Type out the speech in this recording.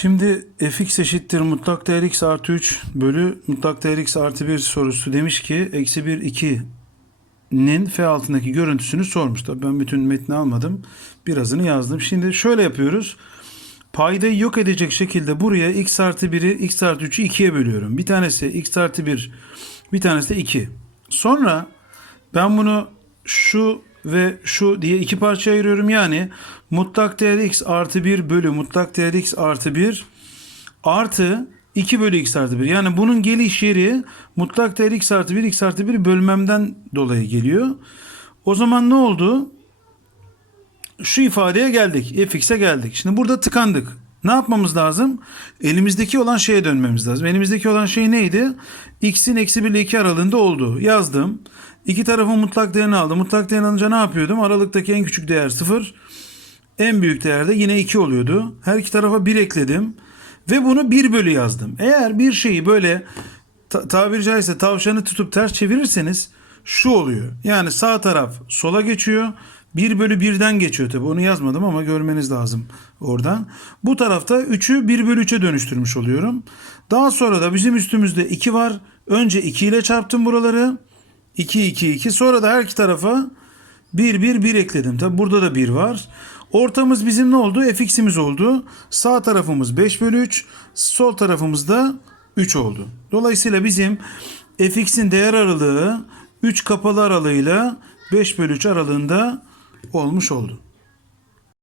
Şimdi fx eşittir mutlak değer x artı 3 bölü mutlak değer x artı 1 sorusu demiş ki eksi 1 2'nin f altındaki görüntüsünü sormuş. Tabii ben bütün metni almadım. Birazını yazdım. Şimdi şöyle yapıyoruz. Paydayı yok edecek şekilde buraya x artı 1'i x artı 3'ü 2'ye bölüyorum. Bir tanesi x artı 1 bir tanesi de 2. Sonra ben bunu şu ve şu diye iki parçaya ayırıyorum. Yani mutlak değer x artı 1 bölü mutlak değer x artı 1 artı 2 bölü x artı 1. Yani bunun geliş yeri mutlak değer x artı 1 x artı 1 bölmemden dolayı geliyor. O zaman ne oldu? Şu ifadeye geldik. fx'e geldik. Şimdi burada tıkandık. Ne yapmamız lazım? Elimizdeki olan şeye dönmemiz lazım. Elimizdeki olan şey neydi? x'in eksi 1 ile 2 aralığında olduğu. Yazdım. İki tarafın mutlak değerini aldım. Mutlak değerini alınca ne yapıyordum? Aralıktaki en küçük değer 0. En büyük değer de yine 2 oluyordu. Her iki tarafa 1 ekledim. Ve bunu 1 bölü yazdım. Eğer bir şeyi böyle ta- tabiri caizse tavşanı tutup ters çevirirseniz şu oluyor. Yani sağ taraf sola geçiyor. 1 bölü 1'den geçiyor tabi. Onu yazmadım ama görmeniz lazım oradan. Bu tarafta 3'ü 1 bölü 3'e dönüştürmüş oluyorum. Daha sonra da bizim üstümüzde 2 var. Önce 2 ile çarptım buraları. 2 2 2. Sonra da her iki tarafa 1 1 1 ekledim. Tabi burada da 1 var. Ortamız bizim ne oldu? fx'imiz oldu. Sağ tarafımız 5 bölü 3. Sol tarafımız da 3 oldu. Dolayısıyla bizim fx'in değer aralığı 3 kapalı aralığıyla 5 bölü 3 aralığında olmuş oldu.